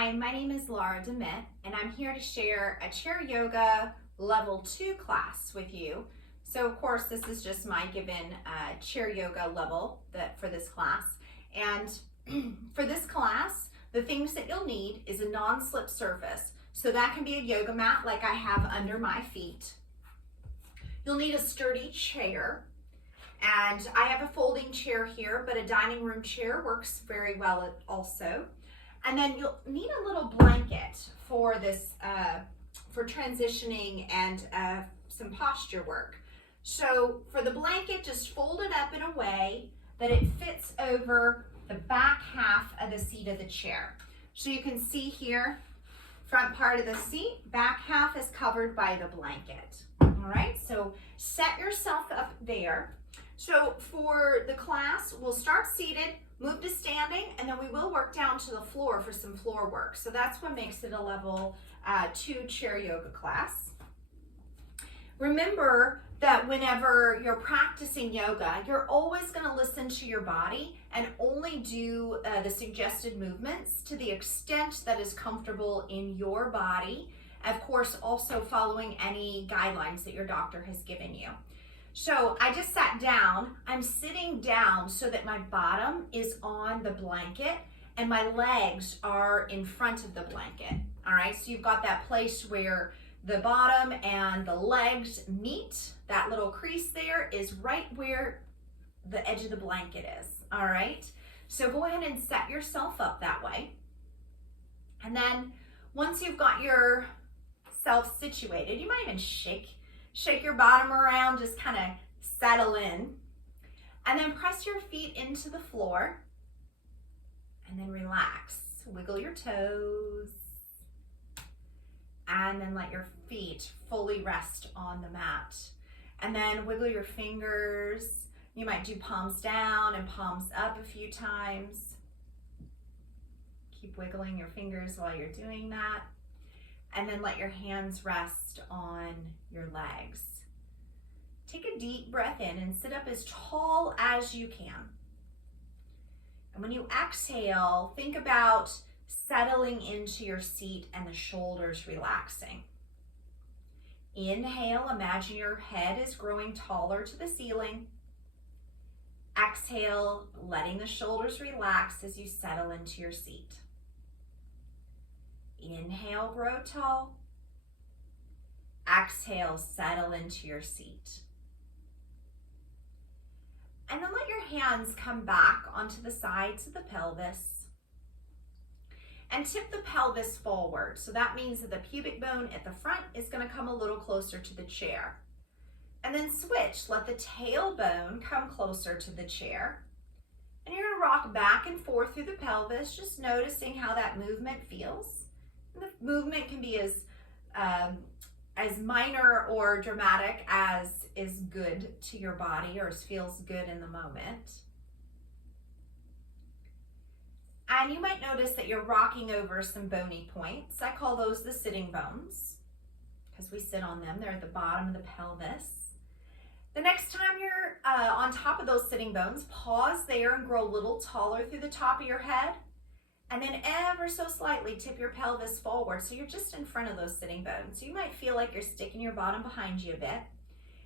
Hi, my name is Laura DeMitt, and I'm here to share a chair yoga level 2 class with you. So of course, this is just my given chair yoga level for this class. And for this class, the things that you'll need is a non-slip surface. So that can be a yoga mat like I have under my feet. You'll need a sturdy chair. And I have a folding chair here, but a dining room chair works very well also. And then you'll need a little blanket for this, for transitioning and some posture work. So for the blanket, just fold it up in a way that it fits over the back half of the seat of the chair. So you can see here, front part of the seat, back half is covered by the blanket. All right, so set yourself up there. So for the class, we'll start seated, move to standing, and then we will work down to the floor for some floor work. So that's what makes it a level 2 chair yoga class. Remember that whenever you're practicing yoga, you're always going to listen to your body and only do the suggested movements to the extent that is comfortable in your body. Of course, also following any guidelines that your doctor has given you. So I just sat down. I'm sitting down so that my bottom is on the blanket and my legs are in front of the blanket. All right, so you've got that place where the bottom and the legs meet. That little crease there is right where the edge of the blanket is. All right, so go ahead and set yourself up that way. And then once you've got yourself situated, you might even shake your bottom around, just kind of settle in. And then press your feet into the floor. And then relax. Wiggle your toes. And then let your feet fully rest on the mat. And then wiggle your fingers. You might do palms down and palms up a few times. Keep wiggling your fingers while you're doing that. And then let your hands rest on your legs. Take a deep breath in and sit up as tall as you can. And when you exhale, think about settling into your seat and the shoulders relaxing. Inhale, imagine your head is growing taller to the ceiling. Exhale, letting the shoulders relax as you settle into your seat. Inhale, grow tall. Exhale, settle into your seat. And then let your hands come back onto the sides of the pelvis. And tip the pelvis forward. So that means that the pubic bone at the front is going to come a little closer to the chair. And then switch. Let the tailbone come closer to the chair. And you're going to rock back and forth through the pelvis, just noticing how that movement feels. The movement can be as minor or dramatic as is good to your body or feels good in the moment. And you might notice that you're rocking over some bony points. I call those the sitting bones because we sit on them. They're at the bottom of the pelvis. The next time you're on top of those sitting bones, pause there and grow a little taller through the top of your head. And then ever so slightly tip your pelvis forward so you're just in front of those sitting bones. So you might feel like you're sticking your bottom behind you a bit.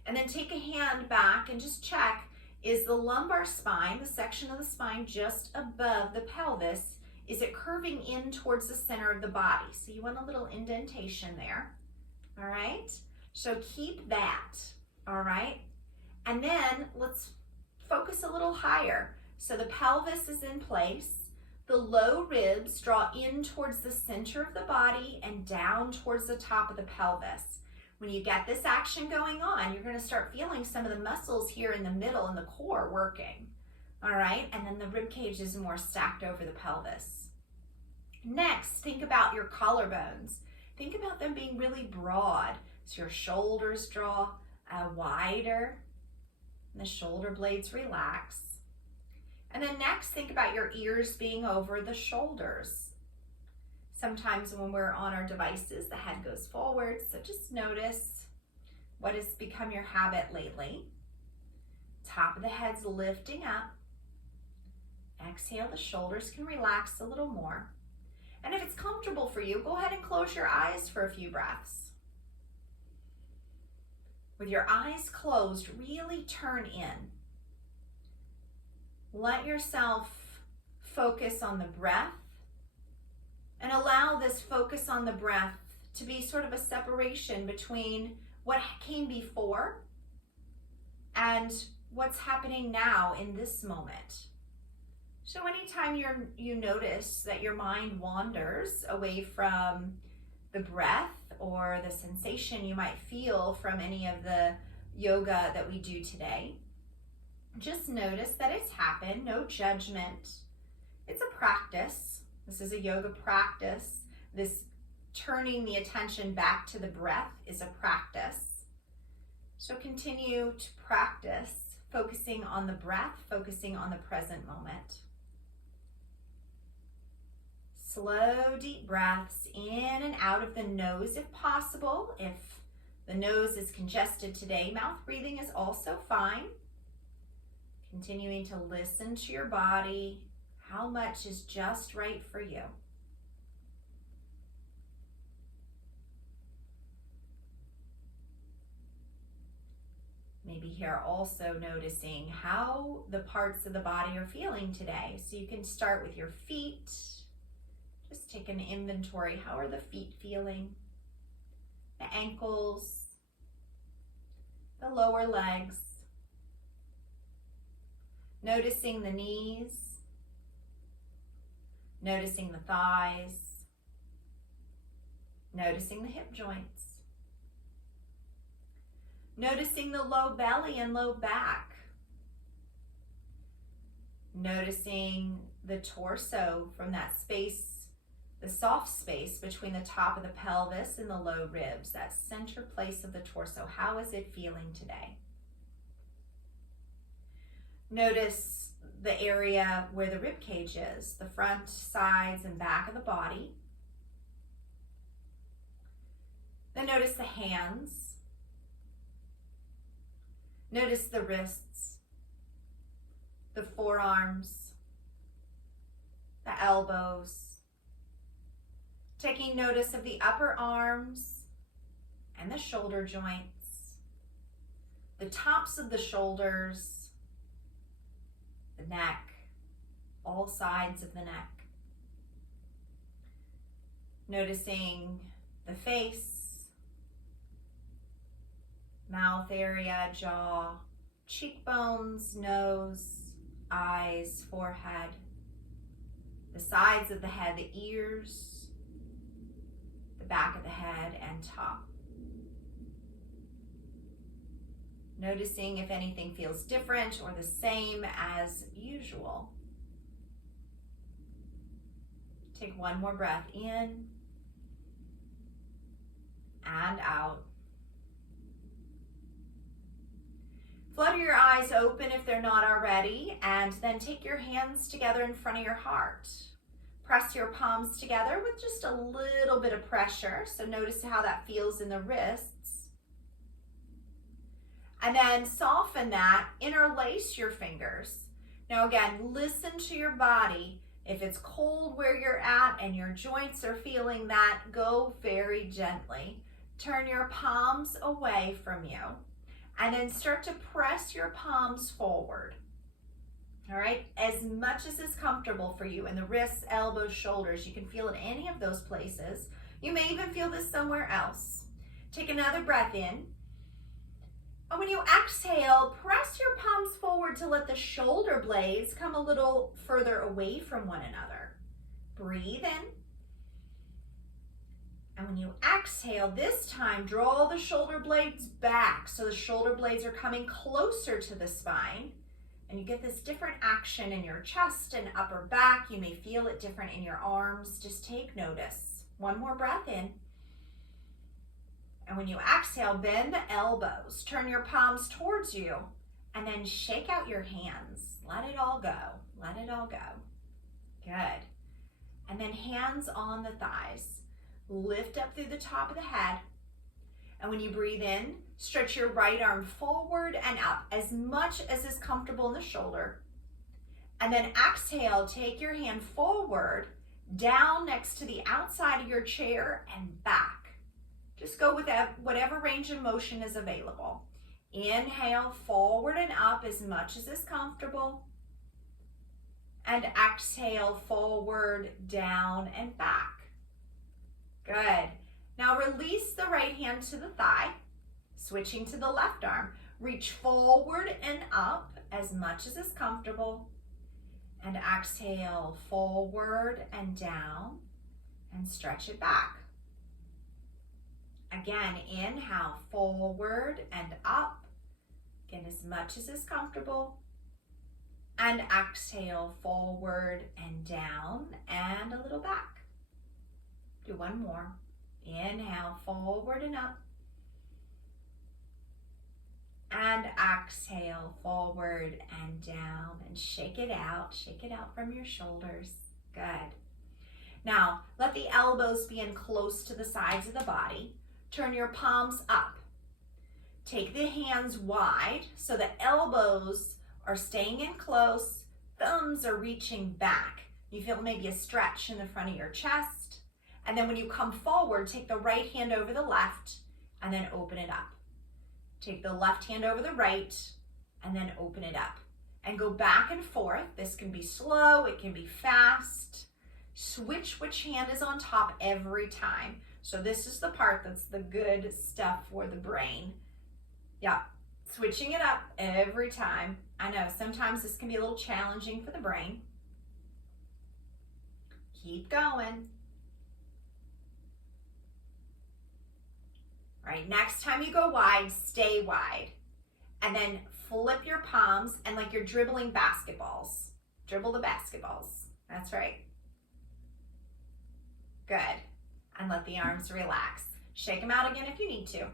And then take a hand back and just check, is the lumbar spine, the section of the spine just above the pelvis, is it curving in towards the center of the body? So you want a little indentation there, all right? So keep that, all right? And then let's focus a little higher. So the pelvis is in place. The low ribs draw in towards the center of the body and down towards the top of the pelvis. When you get this action going on, you're going to start feeling some of the muscles here in the middle and the core working. All right, and then the rib cage is more stacked over the pelvis. Next, think about your collarbones. Think about them being really broad. So your shoulders draw wider, and the shoulder blades relax. And then next, think about your ears being over the shoulders. Sometimes when we're on our devices, the head goes forward. So just notice what has become your habit lately. Top of the head's lifting up. Exhale, the shoulders can relax a little more. And if it's comfortable for you, go ahead and close your eyes for a few breaths. With your eyes closed, really turn in. Let yourself focus on the breath and allow this focus on the breath to be sort of a separation between what came before and what's happening now in this moment. So anytime you notice that your mind wanders away from the breath or the sensation you might feel from any of the yoga that we do today, just notice that it's happened, no judgment. It's a practice. This is a yoga practice. This turning the attention back to the breath is a practice. So continue to practice, focusing on the breath, focusing on the present moment. Slow, deep breaths in and out of the nose if possible. If the nose is congested today, mouth breathing is also fine. Continuing to listen to your body, how much is just right for you. Maybe here also noticing how the parts of the body are feeling today. So you can start with your feet. Just take an inventory. How are the feet feeling? The ankles, the lower legs. Noticing the knees, noticing the thighs, noticing the hip joints. Noticing the low belly and low back. Noticing the torso from that space, the soft space between the top of the pelvis and the low ribs, that center place of the torso. How is it feeling today? Notice the area where the rib cage is, the front, sides, and back of the body. Then notice the hands. Notice the wrists, the forearms, the elbows. Taking notice of the upper arms and the shoulder joints, the tops of the shoulders, the neck, all sides of the neck. Noticing the face, mouth area, jaw, cheekbones, nose, eyes, forehead, the sides of the head, the ears, the back of the head, and top. Noticing if anything feels different or the same as usual. Take one more breath in and out. Flutter your eyes open if they're not already, and then take your hands together in front of your heart. Press your palms together with just a little bit of pressure, so notice how that feels in the wrists. And then soften that, interlace your fingers. Now again, listen to your body. If it's cold where you're at and your joints are feeling that, go very gently. Turn your palms away from you. And then start to press your palms forward. All right, as much as is comfortable for you in the wrists, elbows, shoulders. You can feel it in any of those places. You may even feel this somewhere else. Take another breath in. And when you exhale, press your palms forward to let the shoulder blades come a little further away from one another. Breathe in. And when you exhale, this time, draw the shoulder blades back so the shoulder blades are coming closer to the spine. And you get this different action in your chest and upper back. You may feel it different in your arms. Just take notice. One more breath in. And when you exhale, bend the elbows. Turn your palms towards you. And then shake out your hands. Let it all go. Let it all go. Good. And then hands on the thighs. Lift up through the top of the head. And when you breathe in, stretch your right arm forward and up as much as is comfortable in the shoulder. And then exhale, take your hand forward, down next to the outside of your chair and back. Just go with whatever range of motion is available. Inhale, forward and up as much as is comfortable. And exhale, forward, down, and back. Good. Now release the right hand to the thigh, switching to the left arm. Reach forward and up as much as is comfortable. And exhale, forward and down, and stretch it back. Again, inhale, forward and up, again, as much as is comfortable. And exhale, forward and down, and a little back. Do one more. Inhale, forward and up. And exhale, forward and down, and shake it out from your shoulders. Good. Now, let the elbows be in close to the sides of the body. Turn your palms up. Take the hands wide so the elbows are staying in close, thumbs are reaching back. You feel maybe a stretch in the front of your chest. And then when you come forward, take the right hand over the left and then open it up. Take the left hand over the right and then open it up. And go back and forth. This can be slow, it can be fast. Switch which hand is on top every time. So this is the part that's the good stuff for the brain. Yeah, switching it up every time. I know sometimes this can be a little challenging for the brain. Keep going. All right, next time you go wide, stay wide. And then flip your palms and like you're dribbling basketballs. Dribble the basketballs. That's right. Good. And let the arms relax. Shake them out again if you need to.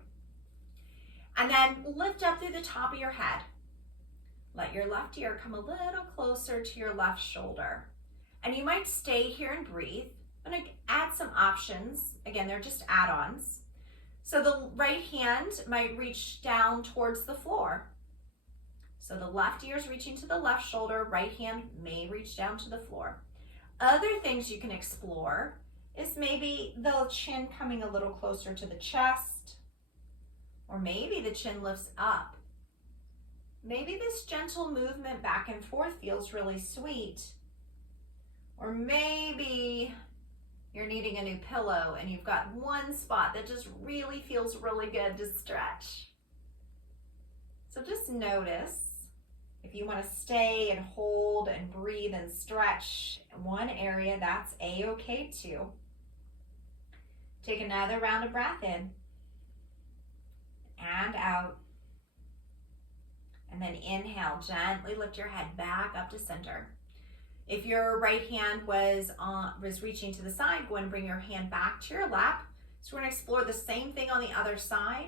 And then lift up through the top of your head. Let your left ear come a little closer to your left shoulder. And you might stay here and breathe. I'm going to add some options. Again, they're just add-ons. So the right hand might reach down towards the floor. So the left ear is reaching to the left shoulder, right hand may reach down to the floor. Other things you can explore is maybe the chin coming a little closer to the chest, or maybe the chin lifts up. Maybe this gentle movement back and forth feels really sweet. Or maybe you're needing a new pillow and you've got one spot that just really feels really good to stretch. So just notice if you want to stay and hold and breathe and stretch in one area, that's a-okay too. Take another round of breath in and out. And then inhale, gently lift your head back up to center. If your right hand was reaching to the side, go ahead and bring your hand back to your lap. So we're going to explore the same thing on the other side.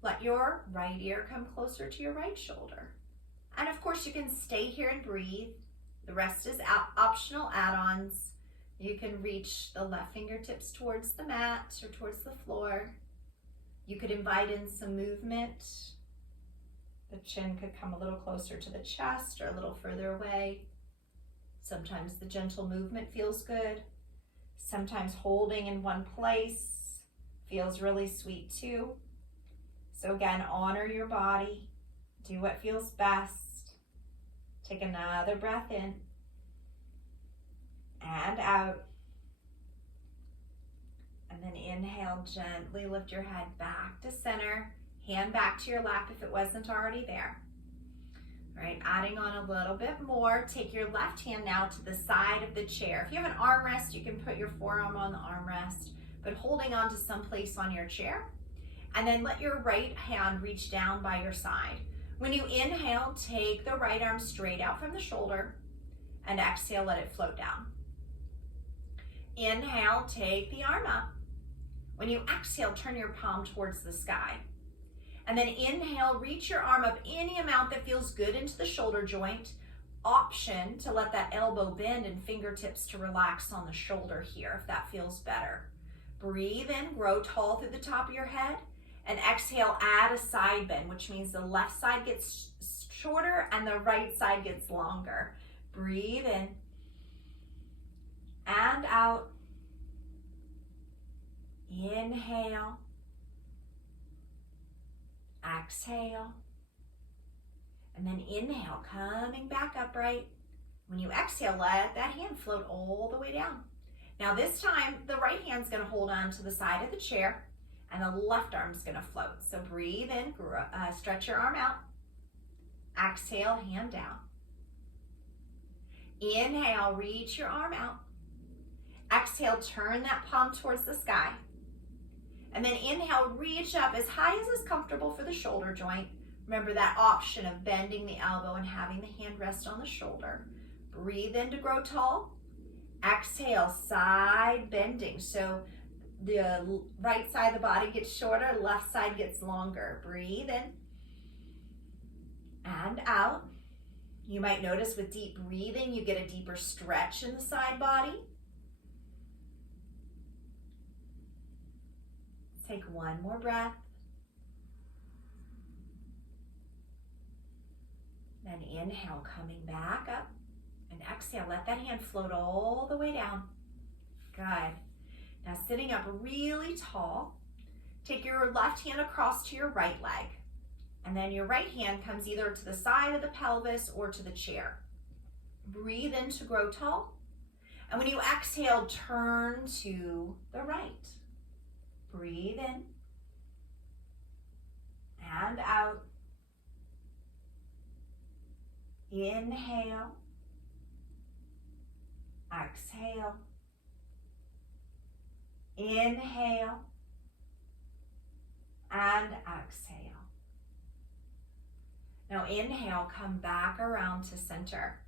Let your right ear come closer to your right shoulder. And of course you can stay here and breathe. The rest is optional add-ons. You can reach the left fingertips towards the mat or towards the floor. You could invite in some movement. The chin could come a little closer to the chest or a little further away. Sometimes the gentle movement feels good. Sometimes holding in one place feels really sweet too. So again, honor your body. Do what feels best. Take another breath in and out. And then inhale, gently lift your head back to center. Hand back to your lap if it wasn't already there. All right, adding on a little bit more. Take your left hand now to the side of the chair. If you have an armrest, you can put your forearm on the armrest, but holding on to some place on your chair. And then let your right hand reach down by your side. When you inhale, take the right arm straight out from the shoulder, and exhale, let it float down. Inhale, take the arm up. When you exhale, turn your palm towards the sky. And then inhale, reach your arm up any amount that feels good into the shoulder joint. Option to let that elbow bend and fingertips to relax on the shoulder here if that feels better. Breathe in, grow tall through the top of your head. And exhale, add a side bend, which means the left side gets shorter and the right side gets longer. Breathe in and out. Inhale. Exhale. And then inhale, coming back upright. When you exhale, let that hand float all the way down. Now this time, the right hand's gonna hold on to the side of the chair and the left arm's gonna float. So breathe in, stretch your arm out. Exhale, hand down. Inhale, reach your arm out. Exhale, turn that palm towards the sky. And then inhale, reach up as high as is comfortable for the shoulder joint. Remember that option of bending the elbow and having the hand rest on the shoulder. Breathe in to grow tall. Exhale, side bending. So the right side of the body gets shorter, left side gets longer. Breathe in and out. You might notice with deep breathing, you get a deeper stretch in the side body. Take one more breath. Then inhale, coming back up. And exhale, let that hand float all the way down. Good. Now sitting up really tall, take your left hand across to your right leg. And then your right hand comes either to the side of the pelvis or to the chair. Breathe in to grow tall. And when you exhale, turn to the right. Breathe in and out. Inhale. Exhale. Inhale. And exhale. Now inhale, come back around to center.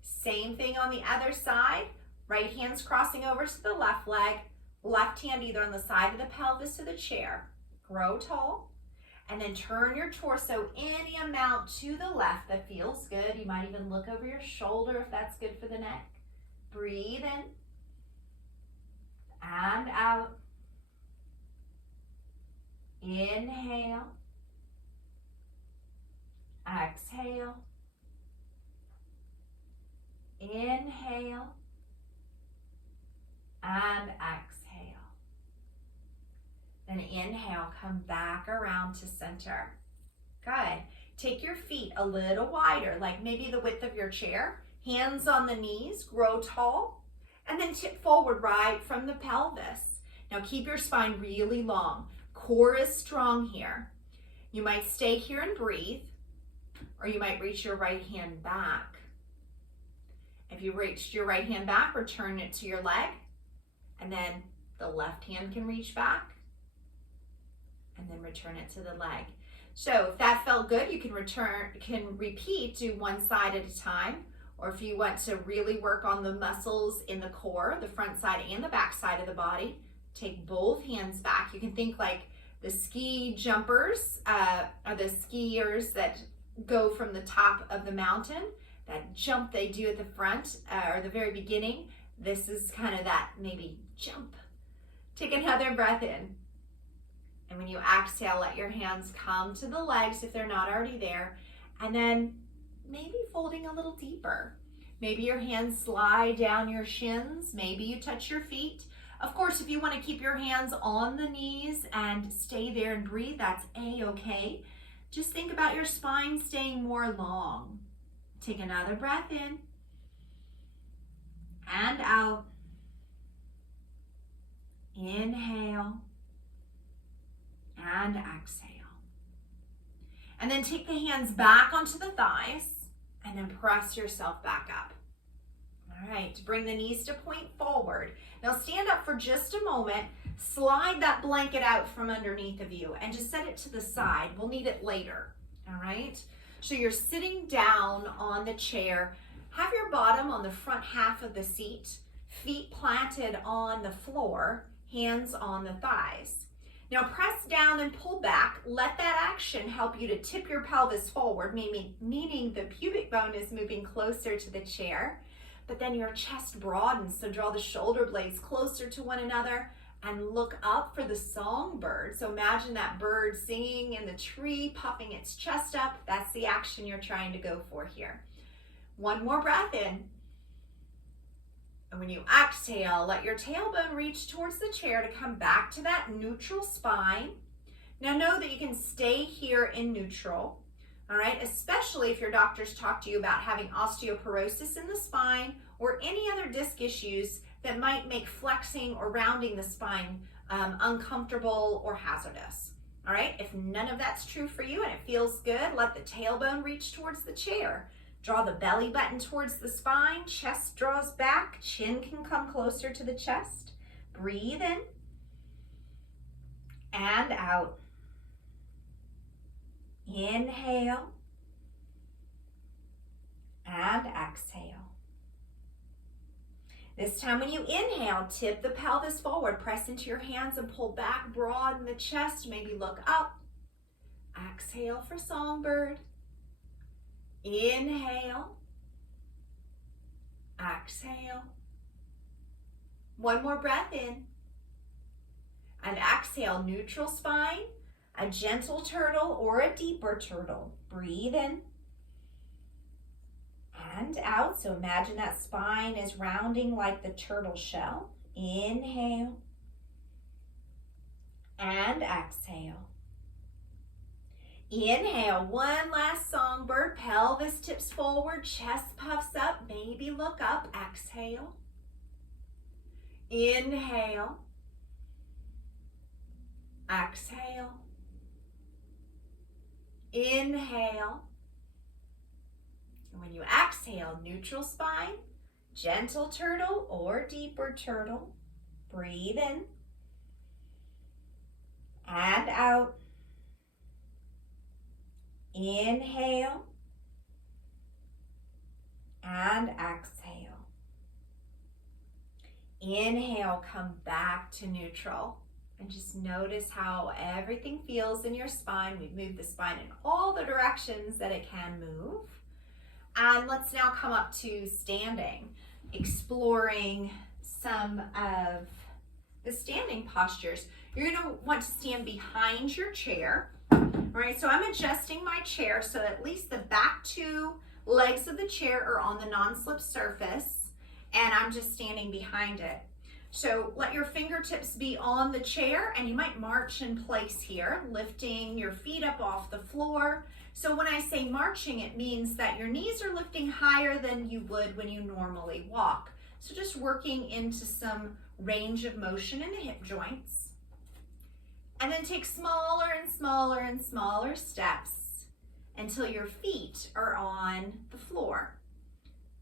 Same thing on the other side. Right hand's crossing over to the left leg. Left hand either on the side of the pelvis or the chair. Grow tall. And then turn your torso any amount to the left that feels good. You might even look over your shoulder if that's good for the neck. Breathe in and out. Inhale. Exhale. Inhale. And exhale. Then inhale, come back around to center. Good. Take your feet a little wider, like maybe the width of your chair. Hands on the knees, grow tall, and then tip forward right from the pelvis. Now keep your spine really long. Core is strong here. You might stay here and breathe, or you might reach your right hand back. If you reached your right hand back, return it to your leg, and then the left hand can reach back, and then return it to the leg. So if that felt good, you can repeat, do one side at a time. Or if you want to really work on the muscles in the core, the front side and the back side of the body, take both hands back. You can think like the ski jumpers, or the skiers that go from the top of the mountain. That jump they do at the front or the very beginning. This is kind of that maybe jump. Take another breath in. And when you exhale, let your hands come to the legs if they're not already there. And then maybe folding a little deeper. Maybe your hands slide down your shins. Maybe you touch your feet. Of course, if you want to keep your hands on the knees and stay there and breathe, that's a-okay. Just think about your spine staying more long. Take another breath in and out. Inhale and exhale. And then take the hands back onto the thighs and then press yourself back up. All right, bring the knees to point forward. Now stand up for just a moment. Slide that blanket out from underneath of you and just set it to the side. We'll need it later, all right? So you're sitting down on the chair. Have your bottom on the front half of the seat, feet planted on the floor, hands on the thighs. Now press down and pull back. Let that action help you to tip your pelvis forward, meaning the pubic bone is moving closer to the chair, but then your chest broadens. So draw the shoulder blades closer to one another and look up for the songbird. So imagine that bird singing in the tree, puffing its chest up. That's the action you're trying to go for here. One more breath in And when you exhale, let your tailbone reach towards the chair to come back to that neutral spine. Now know that you can stay here in neutral, all right? Especially if your doctors talk to you about having osteoporosis in the spine or any other disc issues that might make flexing or rounding the spine uncomfortable or hazardous, all right? If none of that's true for you and it feels good, let the tailbone reach towards the chair. Draw the belly button towards the spine, chest draws back, chin can come closer to the chest. Breathe in and out. Inhale and exhale. This time when you inhale, tip the pelvis forward, press into your hands and pull back, broaden the chest, maybe look up. Exhale for songbird. Inhale, exhale. One more breath in. And exhale, neutral spine, a gentle turtle or a deeper turtle. Breathe in and out. So imagine that spine is rounding like the turtle shell. Inhale and exhale. Inhale, one last songbird, pelvis tips forward, chest puffs up, maybe look up, exhale. Inhale, exhale. Inhale. And when you exhale, neutral spine, gentle turtle or deeper turtle. Breathe in and out. Inhale and exhale. Inhale, come back to neutral and just notice how everything feels in your spine. We've moved the spine in all the directions that it can move. And let's now come up to standing, exploring some of the standing postures. You're going to want to stand behind your chair. All right, so I'm adjusting my chair so at least the back two legs of the chair are on the non-slip surface and I'm just standing behind it. So let your fingertips be on the chair and you might march in place here, lifting your feet up off the floor. So when I say marching, it means that your knees are lifting higher than you would when you normally walk. So just working into some range of motion in the hip joints. And then take smaller and smaller and smaller steps until your feet are on the floor.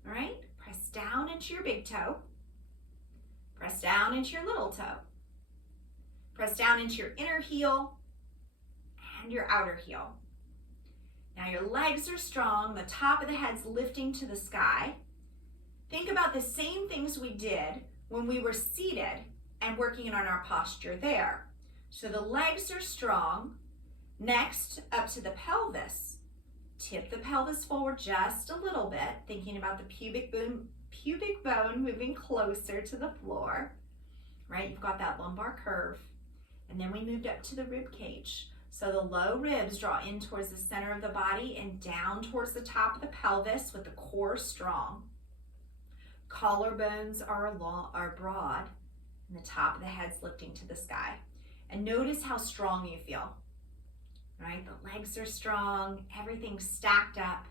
All right, press down into your big toe. Press down into your little toe. Press down into your inner heel and your outer heel. Now your legs are strong, the top of the head's lifting to the sky. Think about the same things we did when we were seated and working on our posture there. So the legs are strong. Next, up to the pelvis. Tip the pelvis forward just a little bit, thinking about the pubic bone moving closer to the floor. Right, you've got that lumbar curve. And then we moved up to the rib cage. So the low ribs draw in towards the center of the body and down towards the top of the pelvis with the core strong. Collarbones are broad and the top of the head's lifting to the sky. And notice how strong you feel, right? The legs are strong, everything's stacked up.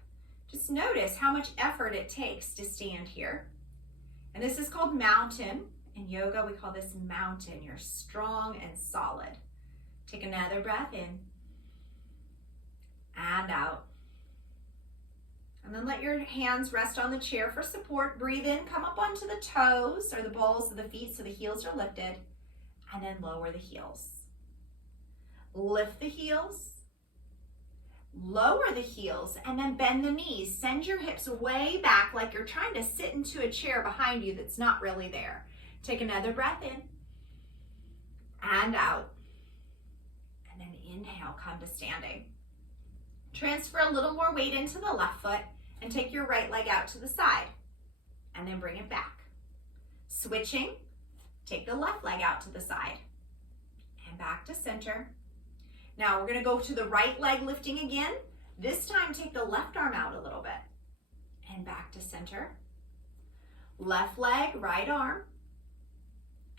Just notice how much effort it takes to stand here. And this is called mountain. In yoga, we call this mountain. You're strong and solid. Take another breath in and out. And then let your hands rest on the chair for support. Breathe in, come up onto the toes or the balls of the feet so the heels are lifted. And then lower the heels. Lift the heels, lower the heels, and then bend the knees. Send your hips way back like you're trying to sit into a chair behind you that's not really there. Take another breath in and out. And then inhale, come to standing. Transfer a little more weight into the left foot and take your right leg out to the side. And then bring it back. Switching, take the left leg out to the side and back to center. Now we're going to go to the right leg lifting again. This time take the left arm out a little bit and back to center. Left leg, right arm,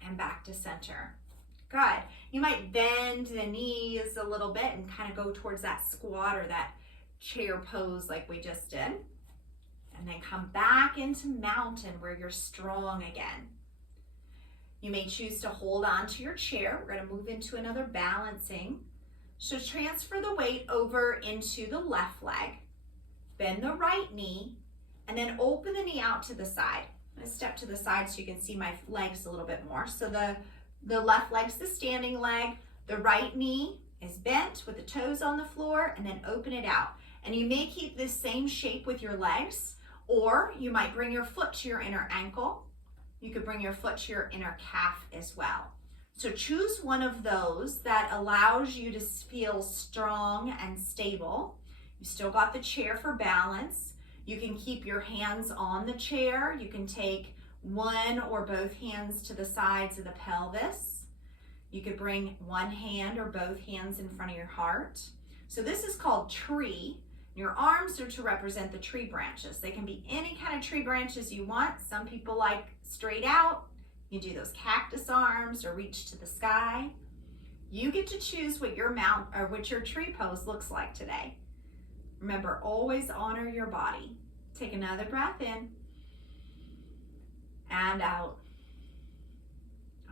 and back to center. Good. You might bend the knees a little bit and kind of go towards that squat or that chair pose like we just did. And then come back into mountain where you're strong again. You may choose to hold on to your chair. We're going to move into another balancing. So transfer the weight over into the left leg. Bend the right knee and then open the knee out to the side. I'm going to step to the side so you can see my legs a little bit more. So the left leg's the standing leg. The right knee is bent with the toes on the floor, and then open it out. And you may keep this same shape with your legs, or you might bring your foot to your inner ankle. You could bring your foot to your inner calf as well. So choose one of those that allows you to feel strong and stable. You still got the chair for balance. You can keep your hands on the chair. You can take one or both hands to the sides of the pelvis. You could bring one hand or both hands in front of your heart. So this is called tree. Your arms are to represent the tree branches. They can be any kind of tree branches you want. Some people like straight out. You can do those cactus arms or reach to the sky. You get to choose what your what your tree pose looks like today. Remember, always honor your body. Take another breath in and out.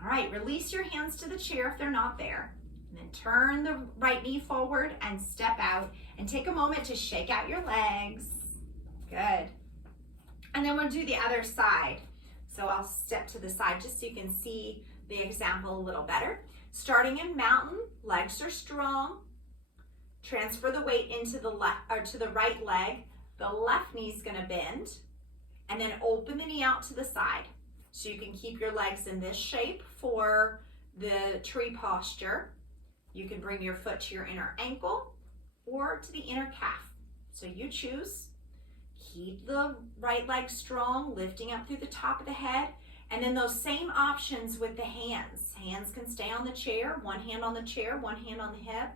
All right, release your hands to the chair if they're not there. And then turn the right knee forward and step out and take a moment to shake out your legs. Good. And then we'll do the other side. So I'll step to the side just so you can see the example a little better. Starting in mountain, legs are strong. Transfer the weight into the left or to the right leg. The left knee is going to bend, and then open the knee out to the side. So you can keep your legs in this shape for the tree posture. You can bring your foot to your inner ankle or to the inner calf. So you choose. Keep the right leg strong, lifting up through the top of the head. And then those same options with the hands. Hands can stay on the chair, one hand on the chair, one hand on the hip.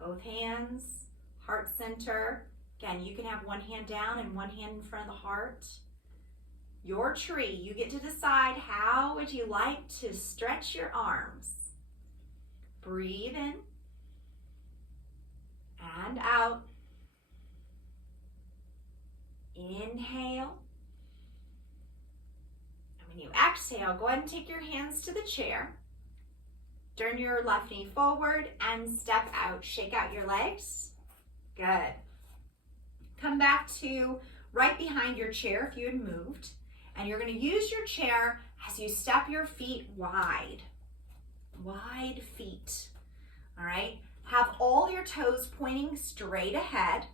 Both hands, heart center. Again, you can have one hand down and one hand in front of the heart. Your tree, you get to decide how would you like to stretch your arms. Breathe in and out. Inhale. And when you exhale, go ahead and take your hands to the chair. Turn your left knee forward and step out. Shake out your legs. Good. Come back to right behind your chair if you had moved. And you're going to use your chair as you step your feet wide. Wide feet. All right. Have all your toes pointing straight ahead.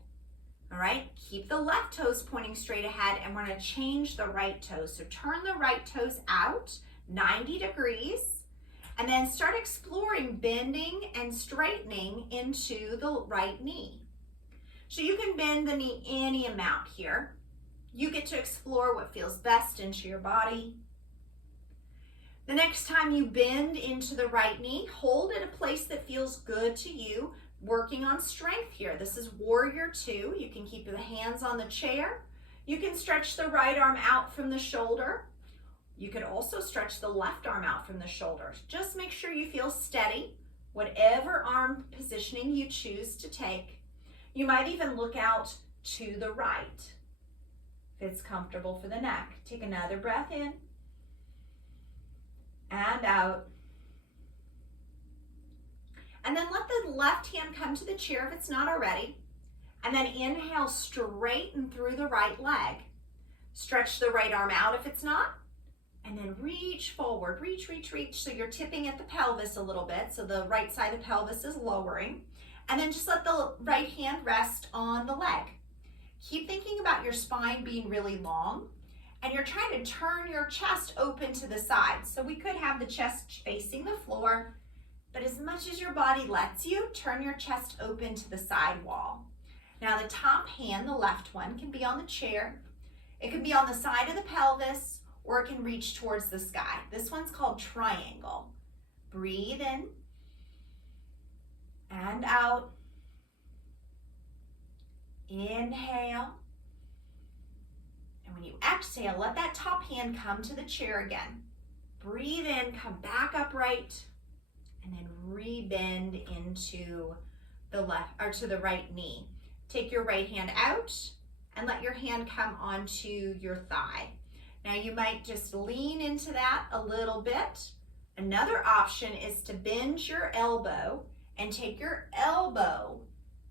All right. Keep the left toes pointing straight ahead, and we're going to change the right toes. So turn the right toes out 90 degrees. And then start exploring bending and straightening into the right knee. So you can bend the knee any amount here. You get to explore what feels best into your body. The next time you bend into the right knee, hold at a place that feels good to you, working on strength here. This is warrior 2. You can keep the hands on the chair. You can stretch the right arm out from the shoulder. You could also stretch the left arm out from the shoulders. Just make sure you feel steady, whatever arm positioning you choose to take. You might even look out to the right if it's comfortable for the neck. Take another breath in and out. And then let the left hand come to the chair if it's not already. And then inhale, straighten through the right leg. Stretch the right arm out if it's not. And then reach forward, reach. So you're tipping at the pelvis a little bit. So the right side of the pelvis is lowering. And then just let the right hand rest on the leg. Keep thinking about your spine being really long. And you're trying to turn your chest open to the side. So we could have the chest facing the floor. But as much as your body lets you, turn your chest open to the side wall. Now the top hand, the left one, can be on the chair. It can be on the side of the pelvis, or it can reach towards the sky. This one's called triangle. Breathe in and out. Inhale And when you exhale, let that top hand come to the chair again. Breathe in, come back upright, and then re-bend into the left or to the right knee. Take your right hand out and let your hand come onto your thigh. Now you might just lean into that a little bit. Another option is to bend your elbow and take your elbow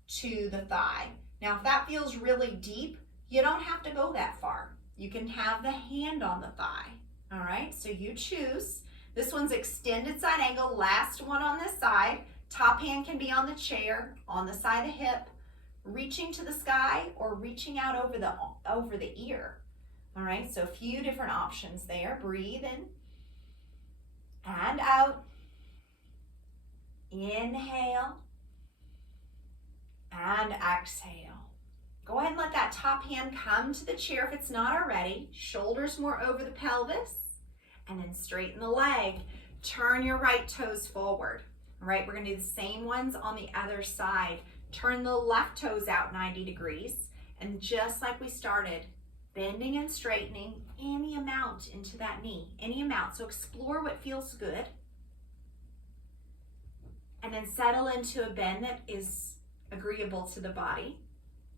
to the thigh. Now if that feels really deep, you don't have to go that far. You can have the hand on the thigh. All right, so you choose. This one's extended side angle, last one on this side. Top hand can be on the chair, on the side of the hip, reaching to the sky or reaching out over the ear. All right, so a few different options there. Breathe in and out. Inhale and exhale. Go ahead and let that top hand come to the chair if it's not already. Shoulders more over the pelvis, and then straighten the leg. Turn your right toes forward. All right, we're gonna do the same ones on the other side. Turn the left toes out 90 degrees, and just like we started, bending and straightening any amount into that knee, any amount. So explore what feels good, and then settle into a bend that is agreeable to the body.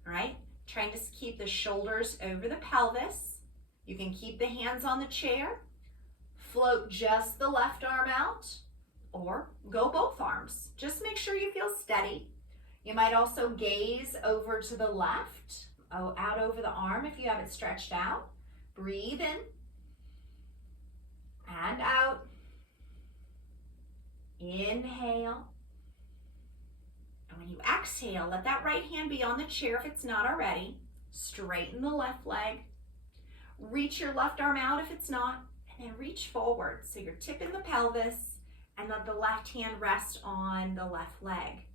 All right, trying to keep the shoulders over the pelvis. You can keep the hands on the chair, float just the left arm out, or go both arms. Just make sure you feel steady. You might also gaze over to the left, out over the arm if you have it stretched out. Breathe in and out. Inhale. And when you exhale, let that right hand be on the chair if it's not already. Straighten the left leg. Reach your left arm out if it's not, and then reach forward. So you're tipping the pelvis, and let the left hand rest on the left leg.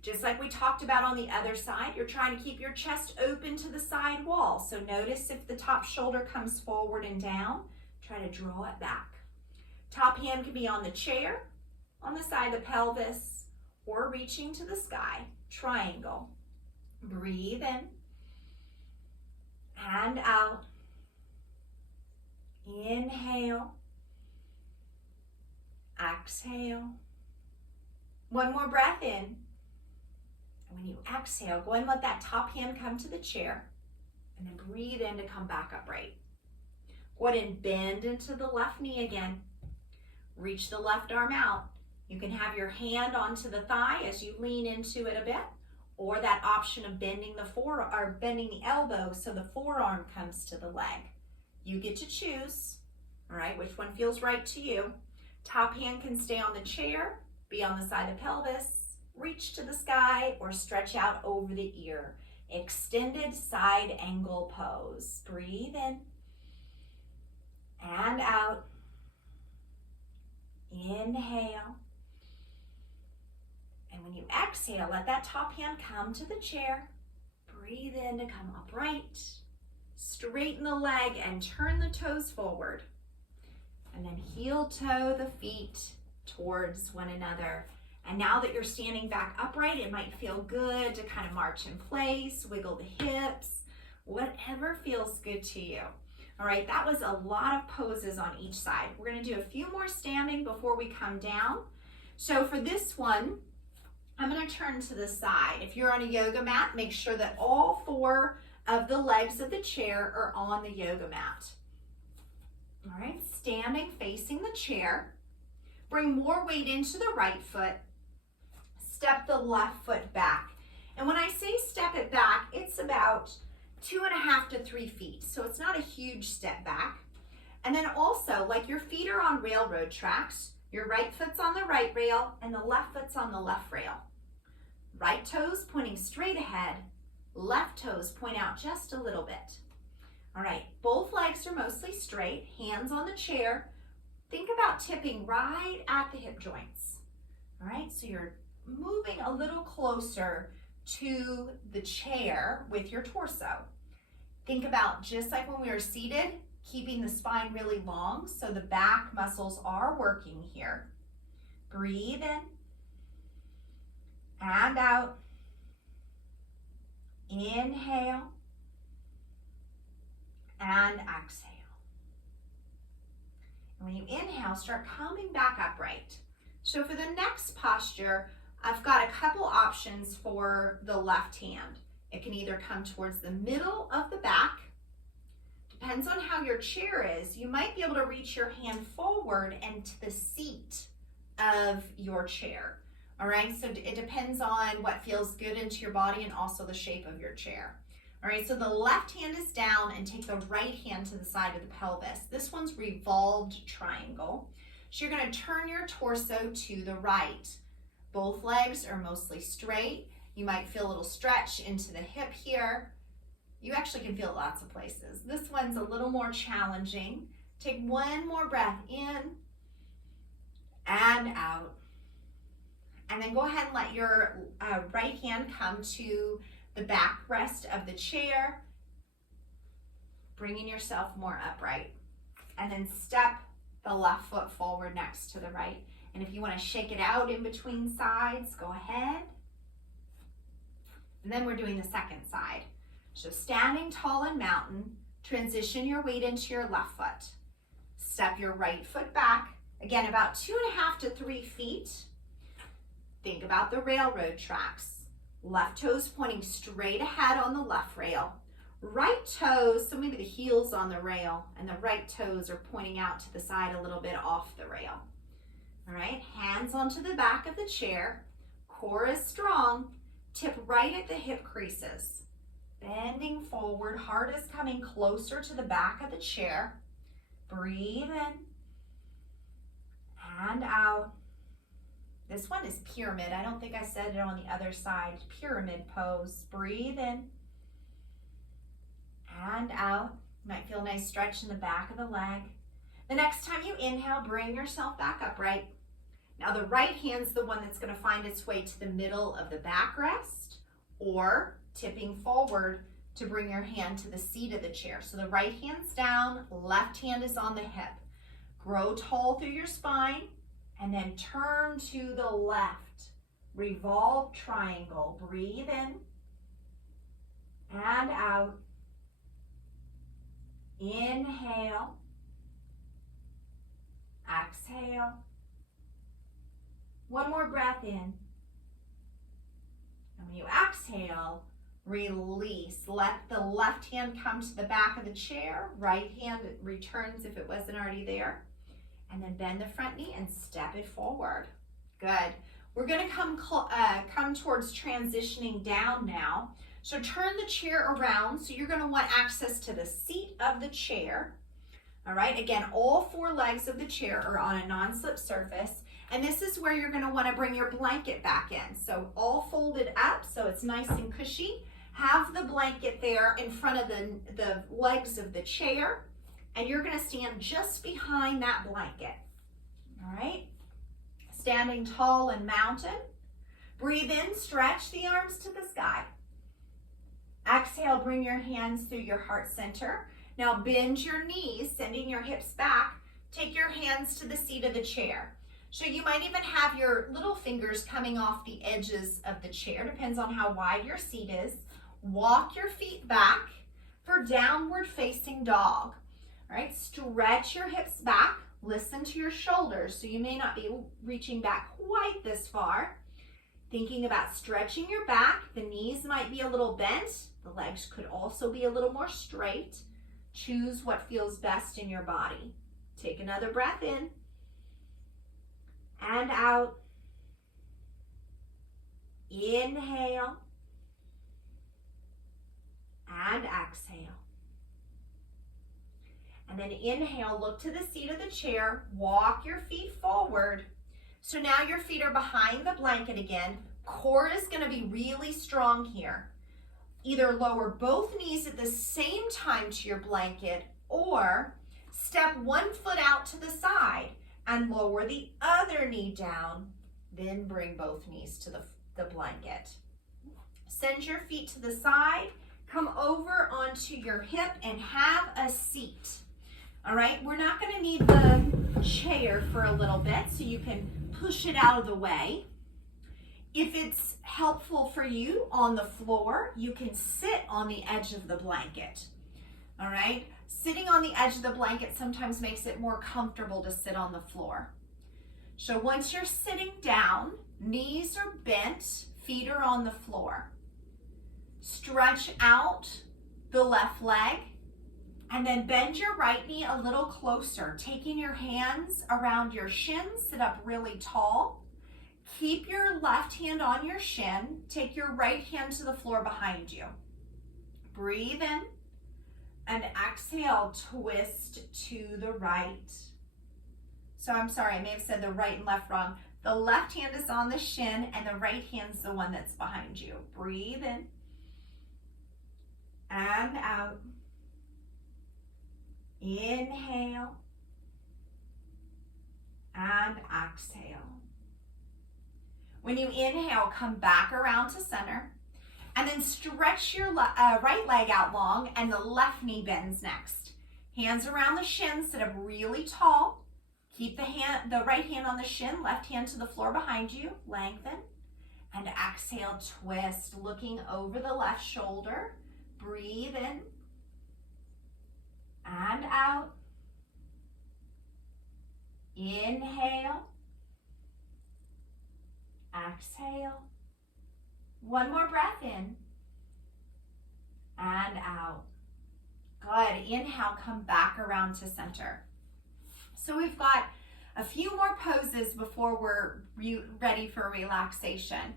Just like we talked about on the other side, you're trying to keep your chest open to the side wall. So notice if the top shoulder comes forward and down, try to draw it back. Top hand can be on the chair, on the side of the pelvis, or reaching to the sky, triangle. Breathe in and out. Inhale. Exhale. One more breath in. And when you exhale, go ahead and let that top hand come to the chair, and then breathe in to come back upright. Go ahead and bend into the left knee again. Reach the left arm out. You can have your hand onto the thigh as you lean into it a bit, or that option of bending the elbow so the forearm comes to the leg. You get to choose, all right, which one feels right to you. Top hand can stay on the chair, be on the side of the pelvis, reach to the sky, or stretch out over the ear. Extended side angle pose. Breathe in and out. Inhale. And when you exhale, let that top hand come to the chair. Breathe in to come upright. Straighten the leg and turn the toes forward. And then heel toe the feet towards one another. And now that you're standing back upright, it might feel good to kind of march in place, wiggle the hips, whatever feels good to you. All right, that was a lot of poses on each side. We're gonna do a few more standing before we come down. So for this one, I'm gonna turn to the side. If you're on a yoga mat, make sure that all 4 of the legs of the chair are on the yoga mat. All right, standing, facing the chair. Bring more weight into the right foot. Step the left foot back. And when I say step it back, it's about 2.5 to 3 feet. So it's not a huge step back. And then also, like your feet are on railroad tracks, your right foot's on the right rail and the left foot's on the left rail. Right toes pointing straight ahead, left toes point out just a little bit. All right, both legs are mostly straight, hands on the chair. Think about tipping right at the hip joints. All right, so you're moving a little closer to the chair with your torso. Think about just like when we were seated, keeping the spine really long so the back muscles are working here. Breathe in and out. Inhale and exhale. And when you inhale, start coming back upright. So for the next posture, I've got a couple options for the left hand. It can either come towards the middle of the back. Depends on how your chair is. You might be able to reach your hand forward and to the seat of your chair. All right, so it depends on what feels good into your body and also the shape of your chair. All right, so the left hand is down and take the right hand to the side of the pelvis. This one's revolved triangle. So you're gonna turn your torso to the right. Both legs are mostly straight. You might feel a little stretch into the hip here. You actually can feel it lots of places. This one's a little more challenging. Take one more breath in and out. And then go ahead and let your right hand come to the backrest of the chair, bringing yourself more upright. And then step the left foot forward next to the right. And if you want to shake it out in between sides, go ahead. And then we're doing the second side. So standing tall and mountain, transition your weight into your left foot. Step your right foot back, again about 2.5 to 3 feet. Think about the railroad tracks. Left toes pointing straight ahead on the left rail. Right toes, so maybe the heel's on the rail and the right toes are pointing out to the side a little bit off the rail. All right, hands onto the back of the chair. Core is strong. Tip right at the hip creases. Bending forward, heart is coming closer to the back of the chair. Breathe in and out. This one is pyramid. I don't think I said it on the other side. Pyramid pose. Breathe in and out. You might feel a nice stretch in the back of the leg. The next time you inhale, bring yourself back upright. Now the right hand's the one that's going to find its way to the middle of the backrest or tipping forward to bring your hand to the seat of the chair. So the right hand's down, left hand is on the hip. Grow tall through your spine and then turn to the left. Revolve triangle. Breathe in and out. Inhale. Exhale. One more breath in. And when you exhale, release. Let the left hand come to the back of the chair. Right hand returns if it wasn't already there. And then bend the front knee and step it forward. Good. We're going to come towards transitioning down now. So turn the chair around. So you're going to want access to the seat of the chair. All right. Again, all 4 legs of the chair are on a non-slip surface. And this is where you're going to want to bring your blanket back in. So all folded up so it's nice and cushy. Have the blanket there in front of the legs of the chair. And you're going to stand just behind that blanket. All right. Standing tall and mountain. Breathe in, stretch the arms to the sky. Exhale, bring your hands through your heart center. Now bend your knees, sending your hips back. Take your hands to the seat of the chair. So you might even have your little fingers coming off the edges of the chair. Depends on how wide your seat is. Walk your feet back for downward facing dog. All right, stretch your hips back. Listen to your shoulders. So you may not be reaching back quite this far. Thinking about stretching your back. The knees might be a little bent. The legs could also be a little more straight. Choose what feels best in your body. Take another breath in and out. Inhale and exhale. And then inhale, look to the seat of the chair, walk your feet forward. So now your feet are behind the blanket again. Core is going to be really strong here. Either lower both knees at the same time to your blanket or step one foot out to the side and lower the other knee down. Then bring both knees to the blanket. Send your feet to the side. Come over onto your hip and have a seat. All right, we're not going to need the chair for a little bit, so you can push it out of the way. If it's helpful for you on the floor, you can sit on the edge of the blanket. All right, Sitting on the edge of the blanket sometimes makes it more comfortable to sit on the floor. So once you're sitting down, knees are bent, feet are on the floor. Stretch out the left leg and then bend your right knee a little closer, taking your hands around your shins, sit up really tall. Keep your left hand on your shin, take your right hand to the floor behind you. Breathe in and exhale, twist to the right. So I'm sorry, I may have said the right and left wrong. The left hand is on the shin and the right hand's the one that's behind you. Breathe in and out. Inhale and exhale. When you inhale, come back around to center and then stretch your right leg out long and the left knee bends next. Hands around the shins, sit up really tall. Keep the right hand on the shin, left hand to the floor behind you. Lengthen and exhale, twist, looking over the left shoulder. Breathe in and out. Inhale. Exhale. One more breath in and out. Good. Inhale, come back around to center. So we've got a few more poses before we're ready for relaxation.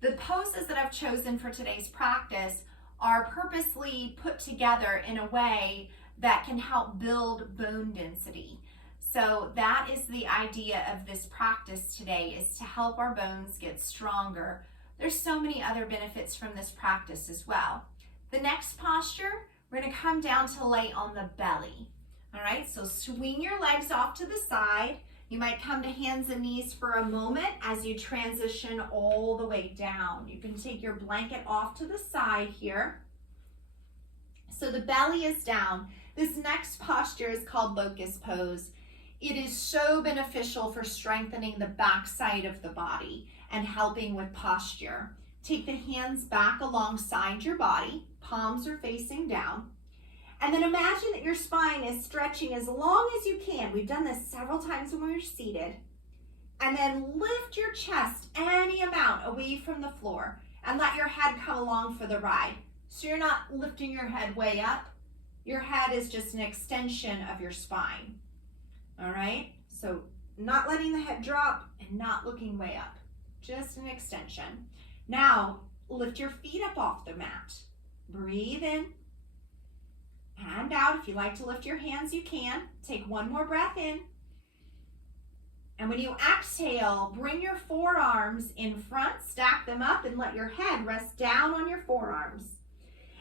The poses that I've chosen for today's practice are purposely put together in a way that can help build bone density. So that is the idea of this practice today, is to help our bones get stronger. There's so many other benefits from this practice as well. The next posture, we're going to come down to lay on the belly. All right, so swing your legs off to the side. You might come to hands and knees for a moment as you transition all the way down. You can take your blanket off to the side here. So the belly is down. This next posture is called locust pose. It is so beneficial for strengthening the back side of the body and helping with posture. Take the hands back alongside your body, palms are facing down. And then imagine that your spine is stretching as long as you can. We've done this several times when we're seated. And then lift your chest any amount away from the floor and let your head come along for the ride. So you're not lifting your head way up. Your head is just an extension of your spine. All right? So not letting the head drop and not looking way up. Just an extension. Now, lift your feet up off the mat. Breathe in and out. If you like to lift your hands, you can. Take one more breath in. And when you exhale, bring your forearms in front, stack them up, and let your head rest down on your forearms.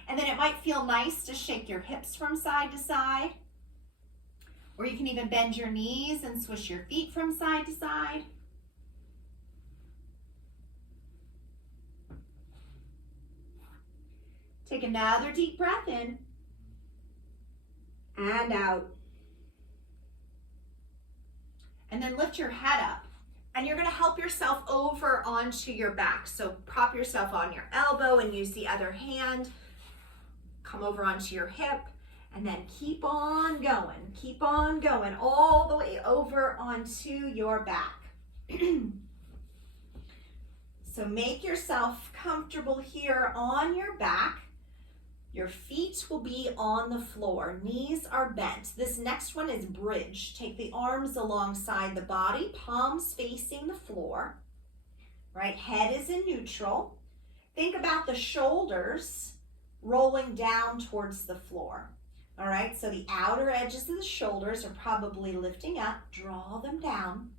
And then it might feel nice to shake your hips from side to side. Or you can even bend your knees and swish your feet from side to side. Take another deep breath in and out. And then lift your head up. And you're going to help yourself over onto your back. So prop yourself on your elbow and use the other hand. Come over onto your hip. And then keep on going all the way over onto your back. So make yourself comfortable here on your back. Your feet will be on the floor. Knees are bent. This next one is bridge. Take the arms alongside the body, palms facing the floor. Right, head is in neutral. Think about the shoulders rolling down towards the floor. All right, so the outer edges of the shoulders are probably lifting up. Draw them down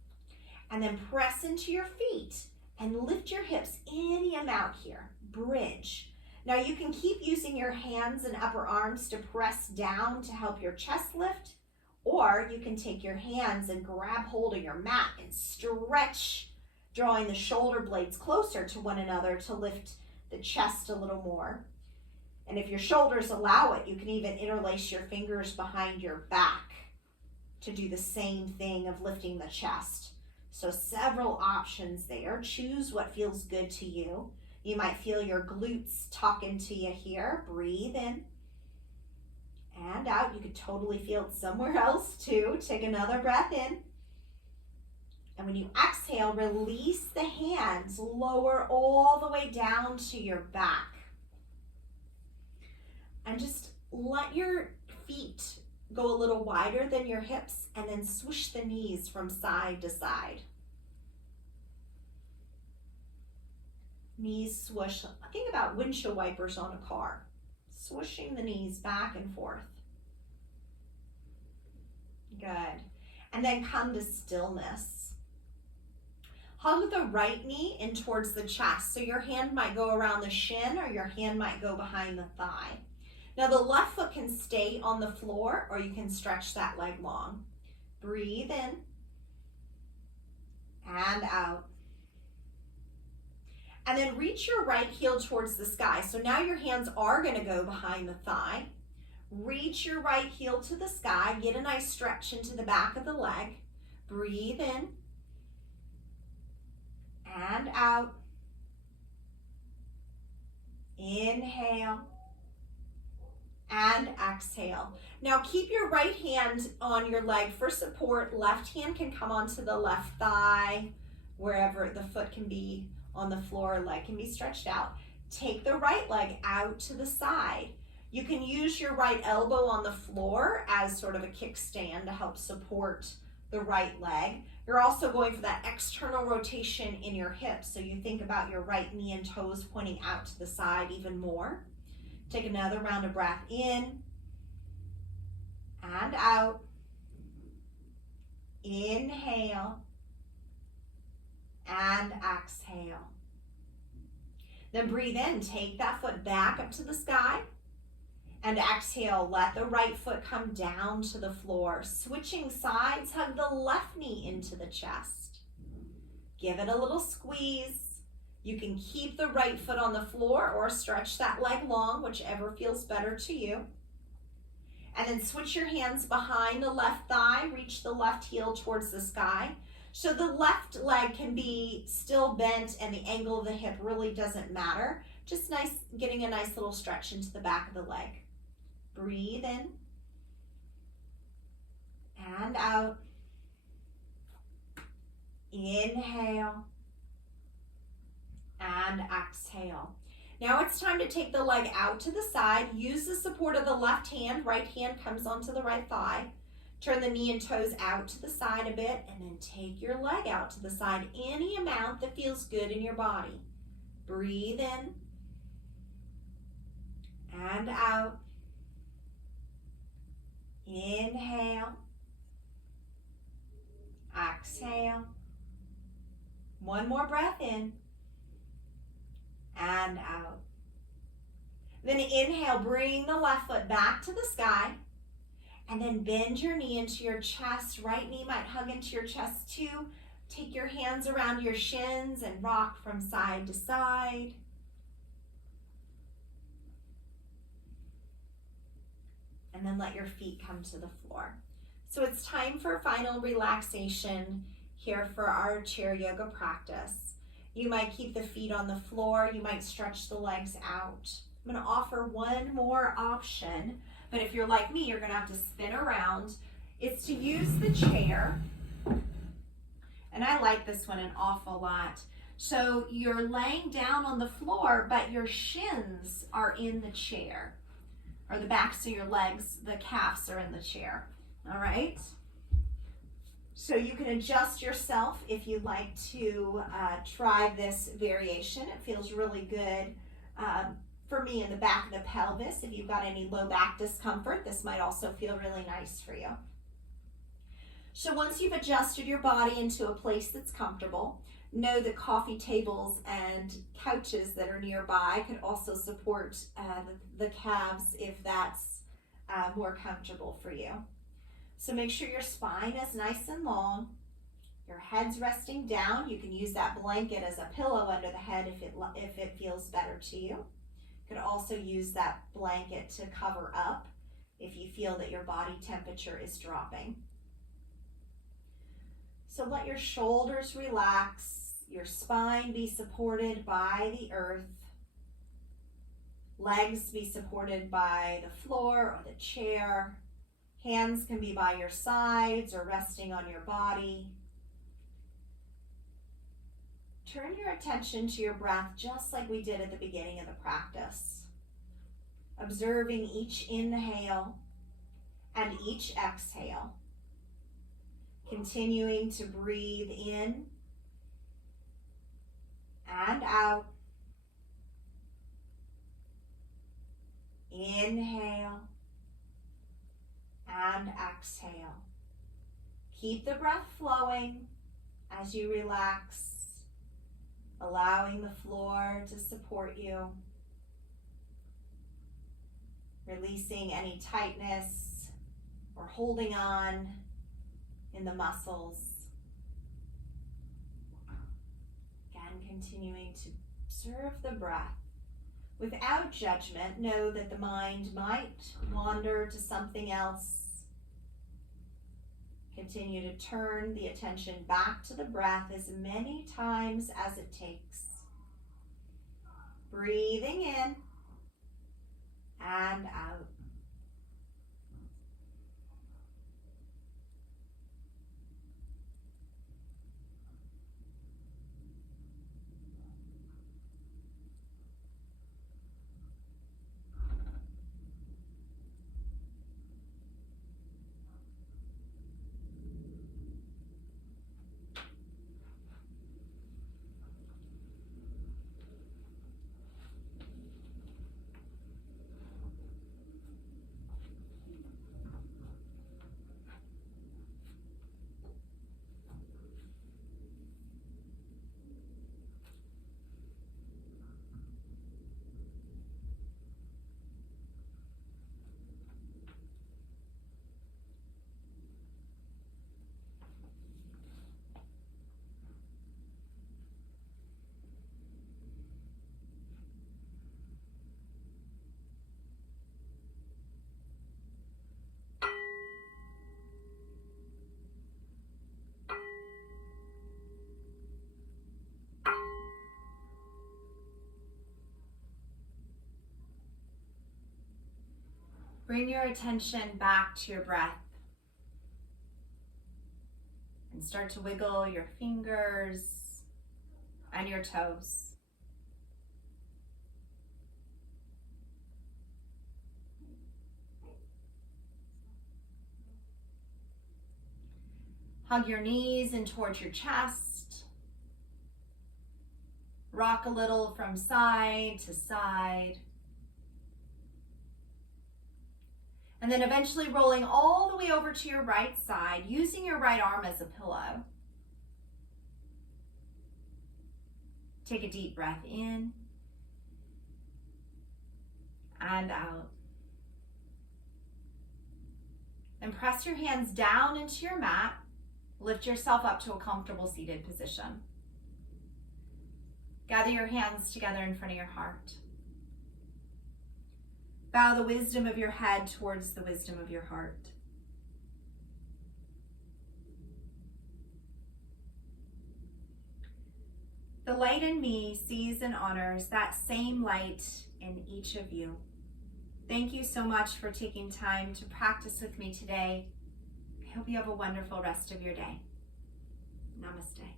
and then press into your feet and lift your hips any amount here. Bridge. Now you can keep using your hands and upper arms to press down to help your chest lift, or you can take your hands and grab hold of your mat and stretch, drawing the shoulder blades closer to one another to lift the chest a little more. And if your shoulders allow it, you can even interlace your fingers behind your back to do the same thing of lifting the chest. So several options there. Choose what feels good to you. You might feel your glutes talking to you here. Breathe in and out. You could totally feel it somewhere else too. Take another breath in. And when you exhale, release the hands, lower all the way down to your back. And just let your feet go a little wider than your hips, and then swoosh the knees from side to side. Knees swoosh. Think about windshield wipers on a car. Swooshing the knees back and forth. Good. And then come to stillness. Hug the right knee in towards the chest. So your hand might go around the shin, or your hand might go behind the thigh. Now the left foot can stay on the floor, or you can stretch that leg long. Breathe in and out. And then reach your right heel towards the sky. So now your hands are going to go behind the thigh. Reach your right heel to the sky. Get a nice stretch into the back of the leg. Breathe in and out. Inhale and exhale. Now keep your right hand on your leg for support. Left hand can come onto the left thigh, wherever the foot can be on the floor, leg can be stretched out. Take the right leg out to the side. You can use your right elbow on the floor as sort of a kickstand to help support the right leg. You're also going for that external rotation in your hips, so you think about your right knee and toes pointing out to the side even more. Take another round of breath in and out. Inhale and exhale. Then breathe in, take that foot back up to the sky, and exhale, let the right foot come down to the floor. Switching sides, hug the left knee into the chest. Give it a little squeeze. You can keep the right foot on the floor or stretch that leg long, whichever feels better to you. And then switch your hands behind the left thigh, reach the left heel towards the sky. So the left leg can be still bent and the angle of the hip really doesn't matter. Just nice, getting a nice little stretch into the back of the leg. Breathe in and out. Inhale and exhale. Now it's time to take the leg out to the side. Use the support of the left hand. Right hand comes onto the right thigh. Turn the knee and toes out to the side a bit, and then take your leg out to the side any amount that feels good in your body. Breathe in and out. Inhale. Exhale. One more breath in and out. Then inhale, bring the left foot back to the sky, and then bend your knee into your chest. Right knee might hug into your chest too. Take your hands around your shins and rock from side to side. And then let your feet come to the floor. So it's time for final relaxation here for our chair yoga practice. You might keep the feet on the floor. You might stretch the legs out. I'm going to offer one more option, but if you're like me, you're going to have to spin around. It's to use the chair, and I like this one an awful lot. So you're laying down on the floor, but your shins are in the chair, or the backs of your legs, the calves are in the chair. All right? So you can adjust yourself if you'd like to try this variation. It feels really good for me in the back of the pelvis. If you've got any low back discomfort, this might also feel really nice for you. So once you've adjusted your body into a place that's comfortable, know that coffee tables and couches that are nearby could also support the calves if that's more comfortable for you. So make sure your spine is nice and long. Your head's resting down. You can use that blanket as a pillow under the head if it feels better to you. You could also use that blanket to cover up if you feel that your body temperature is dropping. So let your shoulders relax, your spine be supported by the earth. Legs be supported by the floor or the chair. Hands can be by your sides or resting on your body. Turn your attention to your breath just like we did at the beginning of the practice. Observing each inhale and each exhale. Continuing to breathe in and out. Inhale and exhale. Keep the breath flowing as you relax, allowing the floor to support you, releasing any tightness or holding on in the muscles. Again, continuing to observe the breath. Without judgment, know that the mind might wander to something else. Continue to turn the attention back to the breath as many times as it takes. Breathing in and out. Bring your attention back to your breath and start to wiggle your fingers and your toes. Hug your knees in towards your chest. Rock a little from side to side. And then eventually rolling all the way over to your right side, using your right arm as a pillow. Take a deep breath in and out. Then press your hands down into your mat. Lift yourself up to a comfortable seated position. Gather your hands together in front of your heart. Bow the wisdom of your head towards the wisdom of your heart. The light in me sees and honors that same light in each of you. Thank you so much for taking time to practice with me today. I hope you have a wonderful rest of your day. Namaste.